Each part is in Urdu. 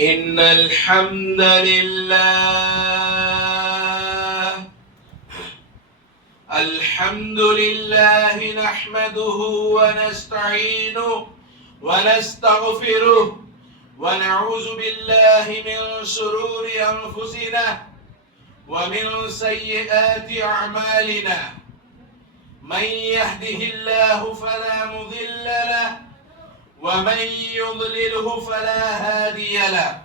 إن الحمد لله نحمده ونستعينه ونستغفره ونعوذ بالله من شرور أنفسنا ومن سيئات أعمالنا من يهده الله فلا مضل له ومن يضلله فلا هادي له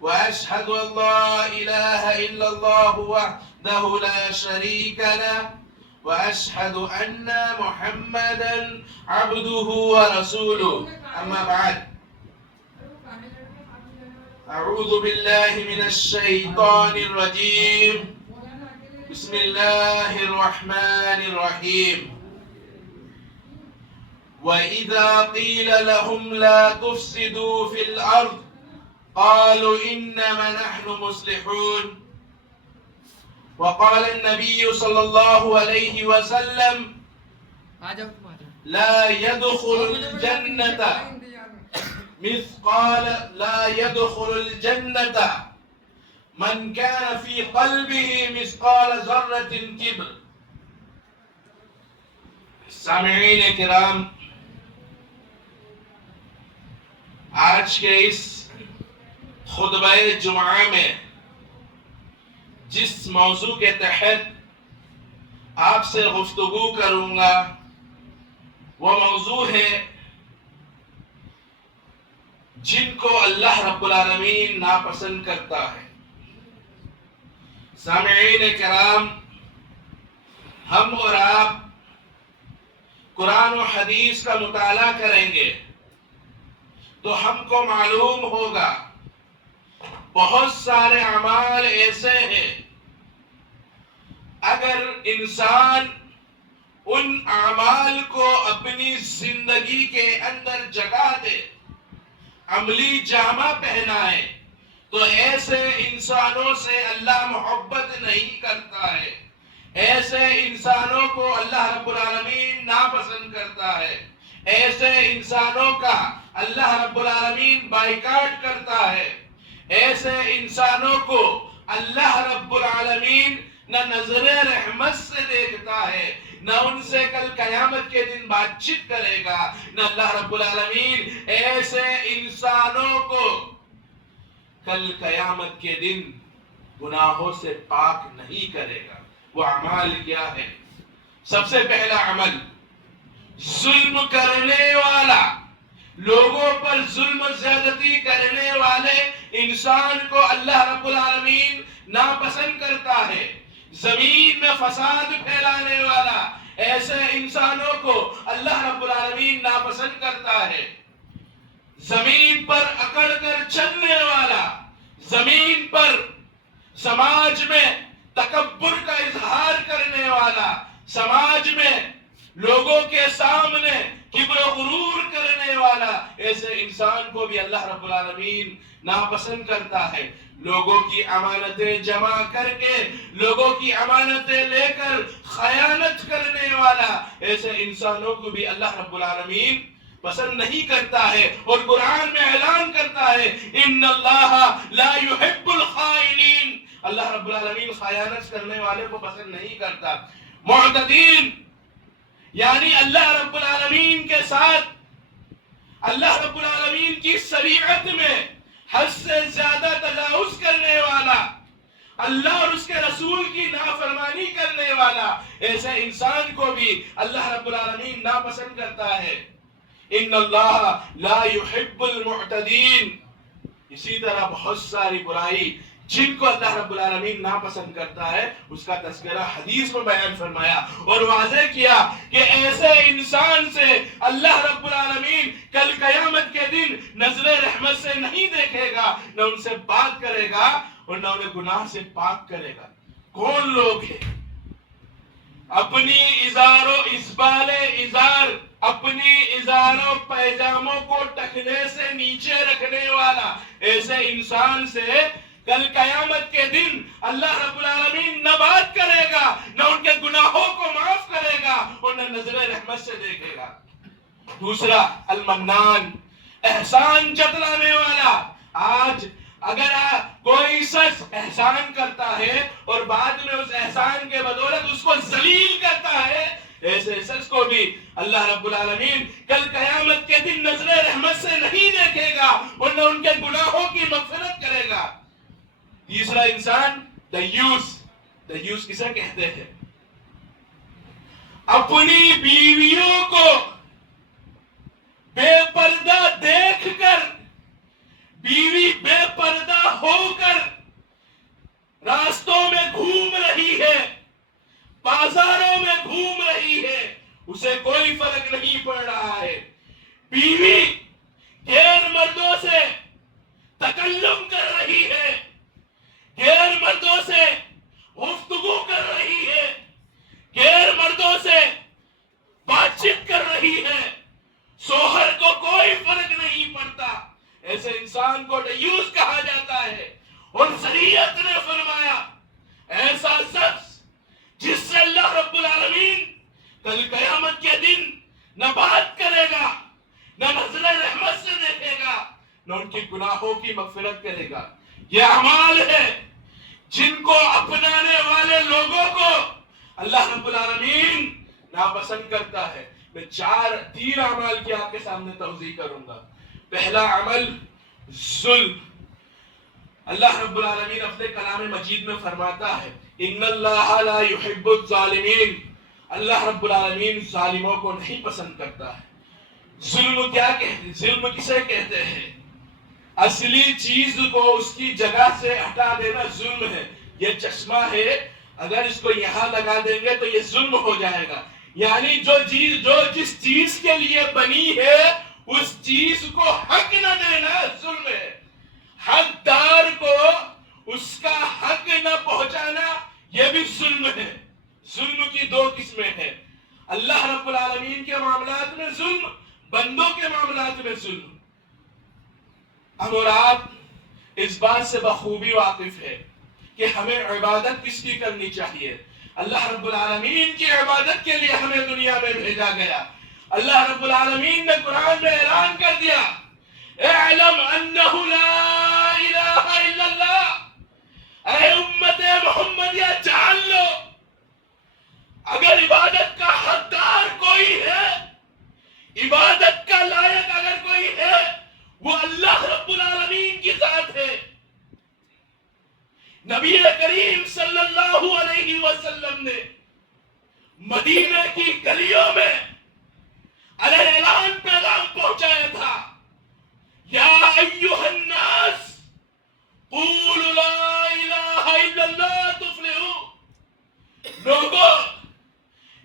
وأشهد أن لا إله إلا الله وحده لا شريك له وأشهد أن محمدا عبده ورسوله أما بعد أعوذ بالله من الشيطان الرجيم بسم الله الرحمن الرحيم وإذا قيل لهم لا تفسدوا في الأرض قالوا إنما نحن مصلحون وقال النبي صلى الله عليه وسلم لا يدخل الجنة من كان في قلبه مثقال ذرة كبر. سامعین کرام، آج کے اس خطبہ جمعہ میں جس موضوع کے تحت آپ سے گفتگو کروں گا وہ موضوع ہے جن کو اللہ رب العالمین ناپسند کرتا ہے. سامعین کرام، ہم اور آپ قرآن و حدیث کا مطالعہ کریں گے تو ہم کو معلوم ہوگا بہت سارے اعمال ایسے ہیں اگر انسان ان اعمال کو اپنی زندگی کے اندر جگہ دے، عملی جامہ پہنائے، تو ایسے انسانوں سے اللہ محبت نہیں کرتا ہے، ایسے انسانوں کو اللہ رب العالمین ناپسند کرتا ہے، ایسے انسانوں کا اللہ رب العالمین بائیکاٹ کرتا ہے، ایسے انسانوں کو اللہ رب العالمین نہ نظر رحمت سے دیکھتا ہے، نہ ان سے کل قیامت کے دن بات چیت کرے گا، نہ اللہ رب العالمین ایسے انسانوں کو کل قیامت کے دن گناہوں سے پاک نہیں کرے گا. وہ اعمال کیا ہے؟ سب سے پہلا عمل، ظلم کرنے والا، لوگوں پر ظلم زیادتی کرنے والے انسان کو اللہ رب العالمین ناپسند کرتا ہے. زمین میں فساد پھیلانے والا ایسے انسانوں کو اللہ رب العالمین ناپسند کرتا ہے. زمین پر اکڑ کر چلنے والا، زمین پر سماج میں تکبر کا اظہار کرنے والا، سماج میں لوگوں کے سامنے کبر و غرور کرنے والا، ایسے انسان کو بھی اللہ رب العالمین ناپسند کرتا ہے. لوگوں کی امانتیں جمع کر کے، لوگوں کی امانتیں لے کر خیانت کرنے والا، ایسے انسانوں کو بھی اللہ رب العالمین پسند نہیں کرتا ہے. اور قرآن میں اعلان کرتا ہے ان اللہ لا يحب الخائنین، اللہ رب العالمین خیانت کرنے والے کو پسند نہیں کرتا. معتدین یعنی اللہ رب العالمین کے ساتھ، اللہ رب العالمین کی شریعت میں حد سے زیادہ تجاوز کرنے والا، اللہ اور اس کے رسول کی نافرمانی کرنے والا، ایسے انسان کو بھی اللہ رب العالمین ناپسند کرتا ہے. ان اللہ لا يحب المعتدین. اسی طرح بہت ساری برائی جن کو اللہ رب العالمین ناپسند کرتا ہے اس کا تذکرہ حدیث میں بیان فرمایا اور واضح کیا کہ ایسے انسان سے اللہ رب العالمین کل قیامت کے دن نظر رحمت سے نہیں دیکھے گا، نہ ان سے بات کرے گا اور نہ انہیں گناہ سے پاک کرے گا. کون لوگ ہیں اپنی ازار و ازبال ازار، اپنی ازاروں پیجاموں کو ٹخنے سے نیچے رکھنے والا؟ ایسے انسان سے کل قیامت کے دن اللہ رب العالمین نہ بات کرے گا، نہ ان کے گناہوں کو معاف کرے گا اور نہ نظر رحمت سے دیکھے گا. دوسرا المنان، احسان جتلانے والا. آج اگر کوئی شخص احسان کرتا ہے اور بعد میں اس احسان کے بدولت اس کو ذلیل کرتا ہے، ایسے شخص کو بھی اللہ رب العالمین کل قیامت کے دن نظر رحمت سے نہیں دیکھے گا اور نہ ان کے گناہوں کی مغفرت کرے گا۔ تیسرا انسان دیوس۔ دیوس کسے کہتے ہیں؟ اپنی بیویوں کو بے پردہ دیکھ کر، بیوی بے پردہ ہو کر راستوں میں گھوم رہی ہے، بازاروں میں گھوم رہی ہے، اسے کوئی فرق نہیں پڑ رہا ہے۔ بیوی غیر مردوں سے تکلم کر رہی ہے، غیر مردوں سے گفتگو کر رہی ہے، غیر مردوں سے بات چیت کر رہی ہے، شوہر کو کوئی فرق نہیں پڑتا، ایسے انسان کو دیوس کہا جاتا ہے۔ اور شریعت نے فرمایا ایسا شخص جس سے اللہ رب العالمین کل قیامت کے دن نہ بات کرے گا، نہ نظر رحمت سے دیکھے گا، نہ ان کے گناہوں کی مغفرت کرے گا۔ یہ اعمال ہے جن کو اپنانے والے لوگوں کو اللہ رب العالمین ناپسند کرتا ہے۔ میں تین اعمال کی آپ کے سامنے توضیح کروں گا۔ پہلا عمل ظلم۔ اللہ رب العالمین اپنے کلام مجید میں فرماتا ہے ان اللہ لا يحب الظالمین، اللہ رب العالمین ظالموں کو نہیں پسند کرتا ہے۔ ظلم کیا کہتے ہیں؟ ظلم کسے کہتے ہیں؟ اصلی چیز کو اس کی جگہ سے ہٹا دینا ظلم ہے۔ یہ چشمہ ہے، اگر اس کو یہاں لگا دیں گے تو یہ ظلم ہو جائے گا، یعنی جو جس چیز کے لیے بنی ہے اس چیز کو حق نہ دینا ظلم ہے۔ حقدار کو اس کا حق نہ پہنچانا یہ بھی ظلم ہے۔ ظلم کی دو قسمیں ہیں، اللہ رب العالمین کے معاملات میں ظلم، بندوں کے معاملات میں ظلم۔ ہم اور آپ اس بات سے بخوبی واقف ہے کہ ہمیں عبادت کس کی کرنی چاہیے۔ اللہ رب العالمین کی عبادت کے لیے ہمیں دنیا میں بھیجا گیا۔ اللہ رب العالمین نے قرآن میں اعلان کر دیا اعلم انہ لا الہ الا اللہ، اے امت محمدیہ جان لو اگر عبادت کا حقدار کوئی ہے، عبادت کا لائق اگر کوئی ہے وہ اللہ رب العالمین کی ذات ہے۔ نبی کریم صلی اللہ علیہ وسلم نے مدینہ کی گلیوں میں اعلان پیغام پہنچایا تھا یا ایھا الناس قولوا لا الہ الا اللہ تفلحوا، لوگوں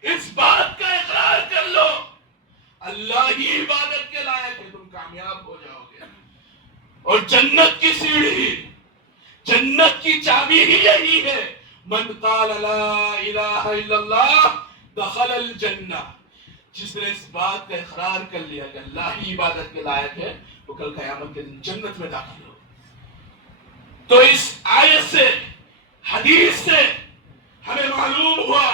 اس بات کا اقرار کر لو اللہ ہی عبادت کے لائق ہے، تم کامیاب ہو جاؤ گے۔ اور جنت کی سیڑھی، جنت کی چابی ہی یہی ہے، من قال لا الہ الا اللہ دخل الجنہ، جس نے اس بات کا اقرار کر لیا کہ اللہ ہی عبادت کے لائق ہے وہ کل قیامت کے دن جنت میں داخل ہو۔ تو اس آیت سے، حدیث سے ہمیں معلوم ہوا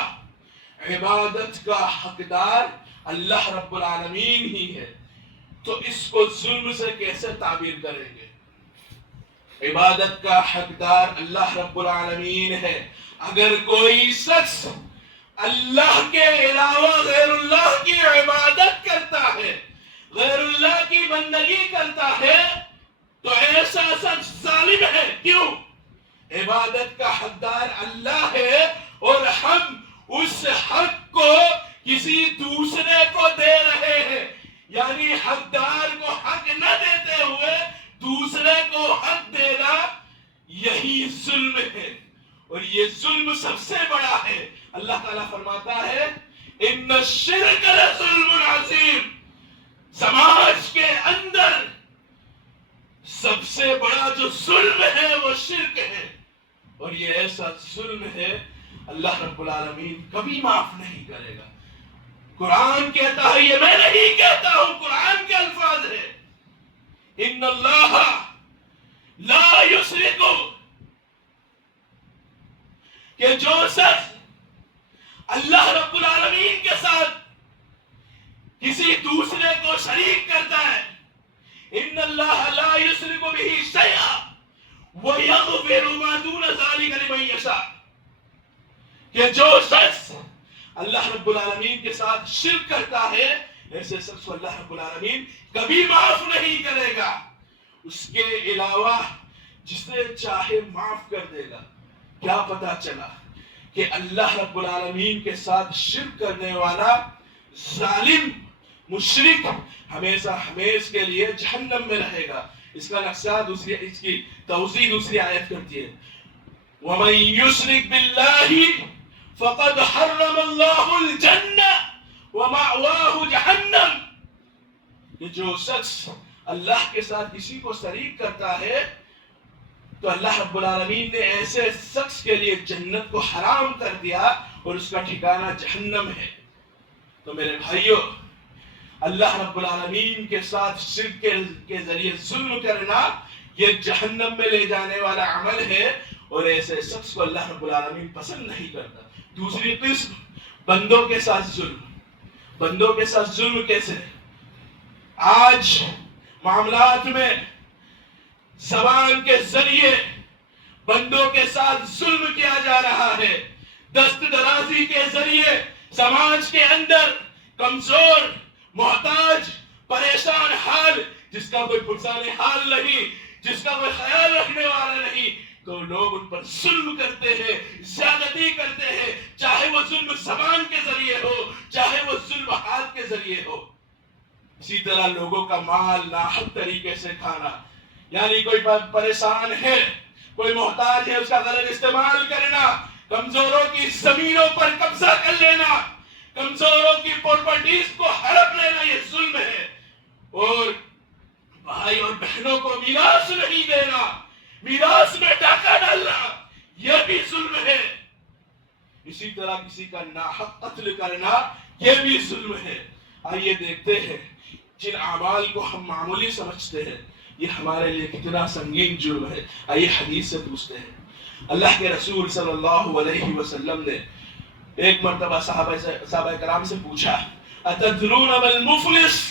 عبادت کا حقدار اللہ رب العالمین ہی ہے، تو اس کو ظلم سے کیسے تعبیر کریں گے؟ عبادت کا حقدار اللہ رب العالمین ہے۔ اگر کوئی شخص اللہ کے علاوہ غیر اللہ کی عبادت کرتا ہے، غیر اللہ کی بندگی کرتا ہے تو ایسا شخص ظالم ہے۔ کیوں؟ عبادت کا حقدار اللہ ہے اور ہم اس حق کو کسی دوسرے کو دے رہے ہیں، یعنی حقدار کو حق نہ دیتے ہوئے دوسرے کو حق دینا یہی ظلم ہے، اور یہ ظلم سب سے بڑا ہے۔ اللہ تعالیٰ فرماتا ہے ان الشرک لظلم عظیم، سماج کے اندر سب سے بڑا جو ظلم ہے وہ شرک ہے، اور یہ ایسا ظلم ہے اللہ رب العالمین کبھی معاف نہیں کرے گا۔ قرآن کہتا ہے، یہ میں نہیں کہتا ہوں، قرآن کے الفاظ ہے، ان اللہ لا یشرک، کہ جو شخص اللہ رب العالمین کے ساتھ کسی دوسرے کو شریک کرتا ہے، ان اللہ لا یشرک بہ شیئا کہ جو شخص اللہ رب العالمین کے ساتھ شرک کرتا ہے ایسے شخص کو اللہ رب العالمین کبھی معاف نہیں کرے گا، اس کے علاوہ جسے چاہے معاف کر دے گا۔ کیا پتا چلا کہ اللہ رب العالمین کے ساتھ شرک کرنے والا ظالم مشرک ہمیشہ ہمیش کے لیے جہنم میں رہے گا۔ اس کا نقشہ اس کی توضیح دوسری آیت کرتی ہے، وَمَن يُشْرِكْ بِاللَّهِ فَقَدْ حَرَّمَ اللَّهُ الْجَنَّةَ وَمَأْوَاهُ جَهَنَّمُ، کہ جو شخص اللہ کے ساتھ کسی کو شریک کرتا ہے تو اللہ رب العالمین نے ایسے شخص کے لیے جنت کو حرام کر دیا اور اس کا ٹھکانہ جہنم ہے۔ تو میرے بھائیوں، اللہ رب العالمین کے ساتھ شرک کے ذریعے ظلم کرنا یہ جہنم میں لے جانے والا عمل ہے، اور ایسے شخص کو اللہ رب العالمین پسند نہیں کرتا۔ دوسری قسم، بندوں کے ساتھ ظلم۔ بندوں کے ساتھ ظلم کیسے؟ آج معاملات میں زبان کے ذریعے بندوں کے ساتھ ظلم کیا جا رہا ہے، دست درازی کے ذریعے سماج کے اندر کمزور، محتاج، پریشان حال، جس کا کوئی پرسان حال نہیں، جس کا کوئی خیال رکھنے والا نہیں، تو لوگ ان پر ظلم کرتے ہیں، زیادتی کرتے ہیں، چاہے وہ ظلم زبان کے ذریعے ہو، چاہے وہ ظلم ہاتھ کے ذریعے ہو۔ اسی طرح لوگوں کا مال ناحق طریقے سے کھانا، یعنی کوئی پریشان ہے، کوئی محتاج ہے، اس کا غلط استعمال کرنا، کمزوروں کی زمینوں پر قبضہ کر لینا، کمزوروں کی پراپرٹیز کو ہڑپ لینا، یہ ظلم ہے۔ اور بھائی اور بہنوں کو میراث نہیں دینا، میراث میں ڈاکہ ڈالنا، یہ بھی ظلم ہے۔ اسی طرح کسی کا ناحق قتل کرنا، یہ بھی ظلم ہے۔ آئیے دیکھتے ہیں جن اعمال کو ہم معمولی سمجھتے ہیں یہ ہمارے لیے کتنا سنگین جرم ہے۔ آئیے حدیث سے پوچھتے ہیں۔ اللہ کے رسول صلی اللہ علیہ وسلم نے ایک مرتبہ صحابہ کرام سے پوچھا، اتدرون ما المفلس،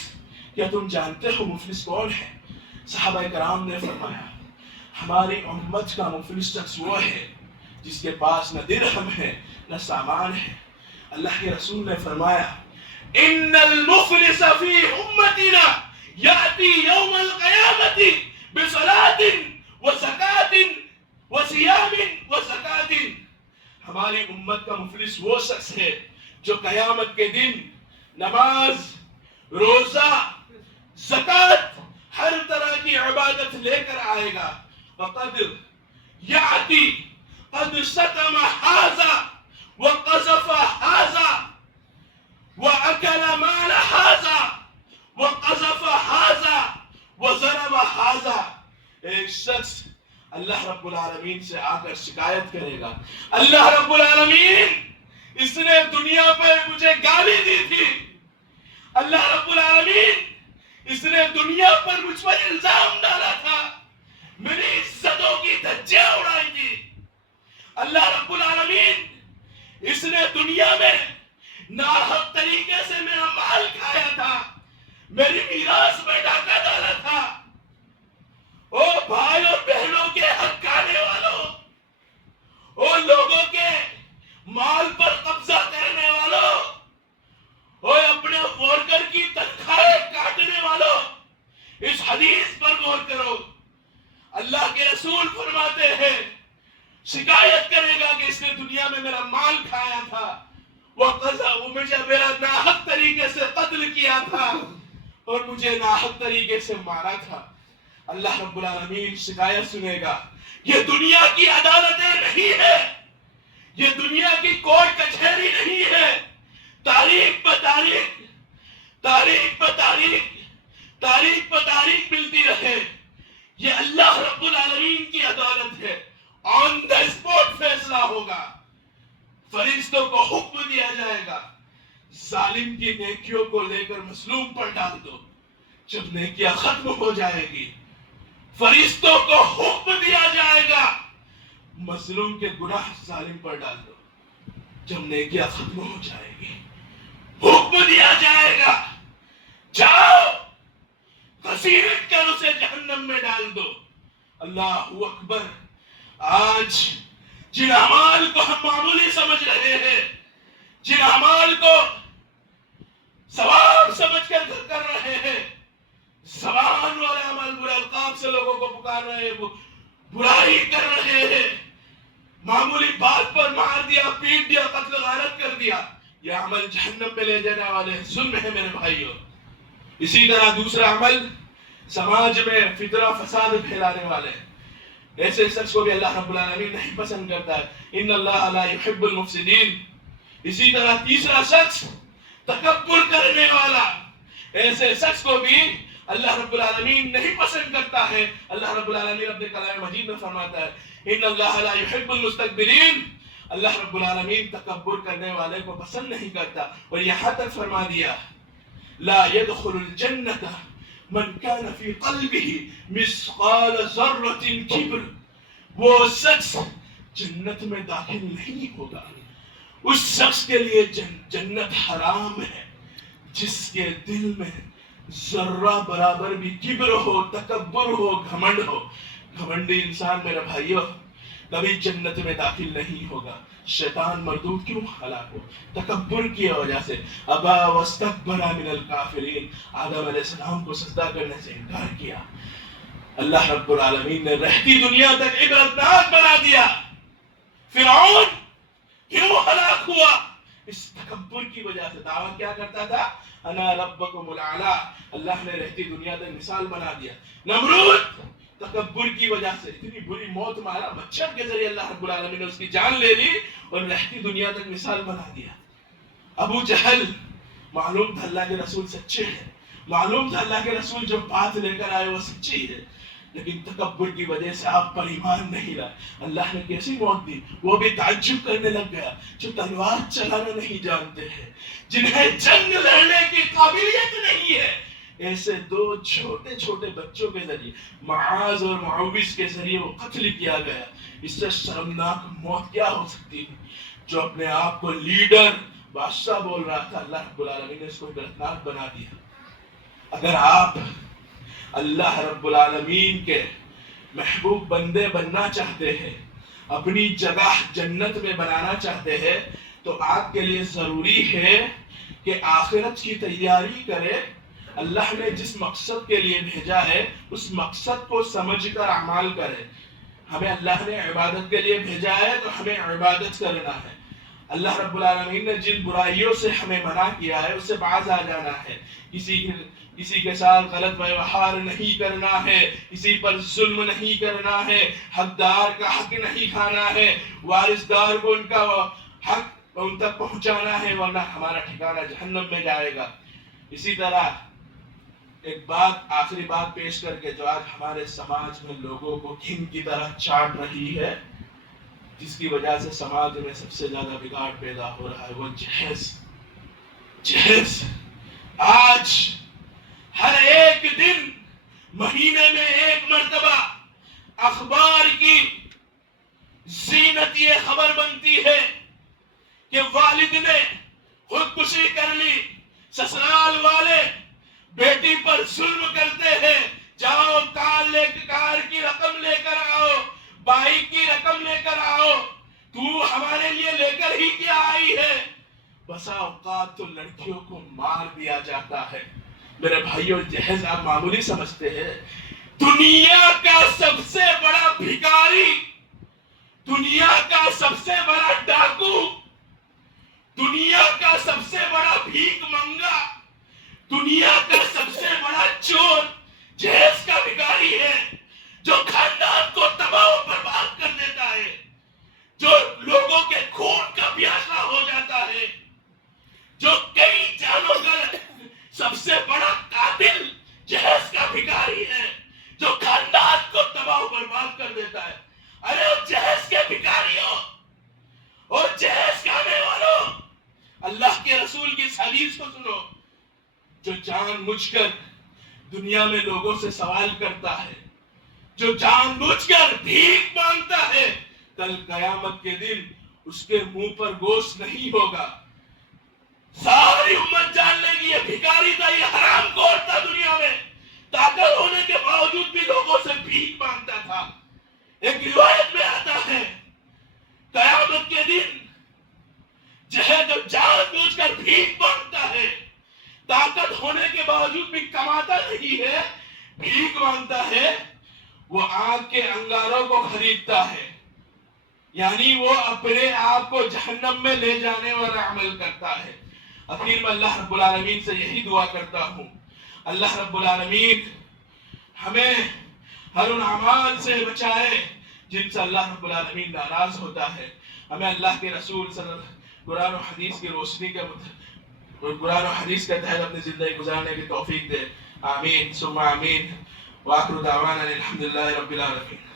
کیا تم جانتے ہو مفلس کون ہے؟ صحابہ کرام نے فرمایا، ہماری امت کا مفلس شخص وہ ہے جس کے پاس نہ درہم ہے نہ سامان ہے۔ اللہ کے رسول نے فرمایا، ان المفلس فی امتنا یاتی یوم القیامت بصلاۃ وزکاۃ وصیام وزکاۃ، ہماری امت کا مفلس وہ شخص ہے جو قیامت کے دن نماز، روزہ، زکوٰۃ، ہر طرح کی عبادت لے کر آئے گا۔ وقد یاتی قد شتم ھذا وقذف ھذا وَأَكَلَ مَالَ هَذَا وَقَذَفَ هَذَا وَضَرَبَ هَذَا، ایک شخص اللہ رب العالمین سے آ کر شکایت کرے گا، اللہ رب العالمین اس نے دنیا پر مجھے گالی دی تھی، اللہ رب العالمین اس نے دنیا پر مجھ پر الزام ڈالا تھا، میری عزتوں کی دھجیاں اڑائی تھی، اللہ رب العالمین اس نے دنیا میں ناحق طریقے سے میرا مال کھایا تھا، میری میراث میں ڈاکہ ڈالا تھا۔ او بھائی اور بہنوں کے حق کھانے والوں، او لوگوں کے مال پر قبضہ کرنے والوں، او اپنے ورکر کی تنخواہیں کاٹنے والوں، اس حدیث پر غور کرو۔ اللہ کے رسول فرماتے ہیں، شکایت کرے گا کہ اس نے دنیا میں میرا مال کھایا تھا، وہ مجھے میرا ناحق طریقے سے قتل کیا تھا اور مجھے ناحق طریقے سے مارا تھا۔ اللہ رب العالمین شکایت سنے گا۔ یہ دنیا کی عدالتیں نہیں ہے، یہ دنیا کی کورٹ کچہری نہیں ہے، تاریخ پر تاریخ، تاریخ پر تاریخ، تاریخ پر تاریخ ملتی رہے، یہ اللہ رب العالمین کی عدالت ہے۔ آن دا اسپاٹ فیصلہ ہوگا، فرشتوں کو حکم دیا جائے گا، ظالم کی نیکیوں کو لے کر مظلوم پر ڈال دو۔ جب نیکیاں ختم ہو جائے گی، فرشتوں کو حکم دیا جائے گا، مظلوم کے گناہ ظالم پر ڈال دو۔ جب نیکیاں ختم ہو جائے گی، حکم دیا جائے گا، جاؤ گھسیٹ کر اسے جہنم میں ڈال دو۔ اللہ اکبر۔ آج جن اعمال کو ہم معمولی سمجھ رہے ہیں، جن اعمال کو ثواب سمجھ کر رہے ہیں، زبان والے عمل، برے القاب سے لوگوں کو پکار رہے ہیں، برائی کر رہے ہیں، معمولی بات پر مار دیا، پیٹ دیا، قتل غارت کر دیا، یہ عمل جہنم میں لے جانے والے ہیں، ظلم ہے میرے بھائیوں۔ اسی طرح دوسرا عمل سماج میں فتنہ فساد پھیلانے والے ہیں، ایسے شخص کو بھی اللہ رب العالمین نہیں پسند کرتا ہے، ان اللہ لا يحب المفسدین۔ اسی طرح تیسرا شخص تکبر کرنے والا، ایسے شخص کو بھی اللہ رب العالمین نہیں پسند کرتا ہے۔ اللہ رب العالمین اپنے کلام مجید میں فرماتا ہے ان اللہ لا يحب المستكبرین، اللہ رب العالمین تکبر کرنے والے کو پسند نہیں کرتا۔ اور یہاں تک فرما دیا لا يدخل الجنة من كان في قلبه مثقال ذرة كبر، وہ شخص جنت میں داخل نہیں ہوگا، اس شخص کے لیے جنت حرام ہے جس کے دل میں ذرہ برابر بھی کبر ہو، تکبر ہو، گھمنڈ ہو۔ گھمنڈی انسان میرے بھائیوں کبھی جنت میں داخل نہیں ہوگا۔ شیطان مردود کیوں ہلاک ہو؟ تکبر کی وجہ سے۔ ابا واستکبر من الکافرین، آدم علیہ السلام کو سجدہ کرنے سے انکار کیا، اللہ رب العالمین نے رہتی دنیا تک عبرتناک بنا دیا۔ فرعون کیوں ہلاک ہوا؟ اس تکبر کی وجہ سے۔ دعویٰ کیا کرتا تھا؟ انا ربکم الاعلی، اللہ نے رہتی دنیا تک مثال بنا دیا۔ نمرود تکبر کی وجہ سے اتنی بری موت مارا، مچھر کے ذریعے اللہ رب العالمین نے اس کی جان لے لی اور رہتی دنیا تک مثال بنا دیا۔ ابو جہل، معلوم تھا اللہ کے رسول سچے ہیں، معلوم تھا اللہ کے رسول جو بات لے کر آئے وہ سچی ہے، لیکن تکبر کی وجہ سے آپ پر ایمان نہیں لائے۔ اللہ نے کیسی موت دی؟ وہ بھی تعجب کرنے لگ گیا، جو تلوار چلانا نہیں جانتے ہیں، جنہیں جنگ لڑنے کی قابلیت نہیں ہے، ایسے دو چھوٹے چھوٹے بچوں کے ذریعے، معاذ اور معوذ کے ذریعے وہ قتل کیا گیا۔ اس سے شرمناک موت کیا ہو سکتی ہے؟ جو اپنے آپ کو لیڈر، بادشاہ بول رہا تھا، اللہ رب العالمین نے اس کو عبرتناک بنا دیا۔ اگر آپ اللہ رب العالمین کے محبوب بندے بننا چاہتے ہیں، اپنی جگہ جنت میں بنانا چاہتے ہیں، تو آپ کے لیے ضروری ہے کہ آخرت کی تیاری کرے۔ اللہ نے جس مقصد کے لیے بھیجا ہے اس مقصد کو سمجھ کر اعمال کرے۔ ہمیں اللہ نے عبادت کے لیے بھیجا ہے تو ہمیں عبادت کرنا ہے۔ اللہ رب العالمین نے جن برائیوں سے ہمیں منع کیا ہے اس سے باز آ جانا ہے۔ کسی کے ساتھ غلط ویوہار نہیں کرنا ہے، کسی پر ظلم نہیں کرنا ہے، حقدار کا حق نہیں کھانا ہے، وارثدار کو ان کا حق ان تک پہنچانا ہے، ورنہ ہمارا ٹھکانہ جہنم میں جائے گا۔ اسی طرح ایک بات، آخری بات پیش کر کے، جو آج ہمارے سماج میں لوگوں کو گھن کی طرح چاٹ رہی ہے، جس کی وجہ سے سماج میں سب سے زیادہ بگاڑ پیدا ہو رہا ہے، وہ جہیز۔ آج ہر ایک دن، مہینے میں ایک مرتبہ اخبار کی زینت یہ خبر بنتی ہے کہ والد نے خودکشی کر لی، سسرال والے بیٹی پر ظلم کرتے ہیں، جاؤ کار کی رقم لے کر آؤ، بائک کی رقم لے کر آؤ، تو ہمارے لیے لے کر ہی کیا آئی ہے۔ بسا اوقات تو لڑکیوں کو مار دیا جاتا ہے۔ میرے بھائیوں، جہیز آپ معمولی سمجھتے ہیں، دنیا کا سب سے بڑا بھکاری، دنیا کا سب سے بڑا ڈاکو، دنیا کا سب سے بڑا بھیک منگا، دنیا کا سب سے بڑا چور جہیز کا بھکاری ہے، جو خاندان کو تباہ و برباد کر دیتا ہے، جو لوگوں کے خون کا پیاسا ہو جاتا ہے، جو کئی جانوں کا سب سے بڑا قاتل جہیز کا بھکاری ہے، جو خاندان کو تباہ و برباد کر دیتا ہے۔ ارے جہیز کے بھکاریوں اور جہیز کھانے والوں، اللہ کے رسول کی اس حدیث کو سنو، جو جان بوجھ کر دنیا میں لوگوں سے سوال کرتا ہے، جو جان بوجھ کر بھیک مانگتا ہے، کل قیامت کے دن اس کے منہ پر گوشت نہیں ہوگا۔ ساری امت جان لے گی یہ بھکاری تھا، یہ حرام خور تھا، دنیا میں طاقت ہونے کے باوجود بھی لوگوں سے بھیک مانگتا تھا۔ ایک روایت میں آتا ہے طاقت ہونے کے باوجود بھی کماتا نہیں ہے, بھیک مانگتا ہے, وہ آگ کے انگاروں کو خریدتا ہے. یعنی وہ اپنے آپ کو جہنم میں لے جانے والا عمل کرتا ہے. اخیر میں اللہ رب العالمین سے یہی دعا کرتا ہوں, اللہ رب العالمین ہمیں ہر ان اعمال سے بچائے جن سے اللہ رب العالمین ناراض ہوتا ہے. ہمیں اللہ کے رسول صلی اللہ علیہ وسلم قرآن و حدیث کی روشنی کے قرآن و حدیث کے تحت اپنی زندگی گزارنے کی توفیق دے. آمین ثم آمین. وآخر دعوانا الحمد للہ رب العالمین.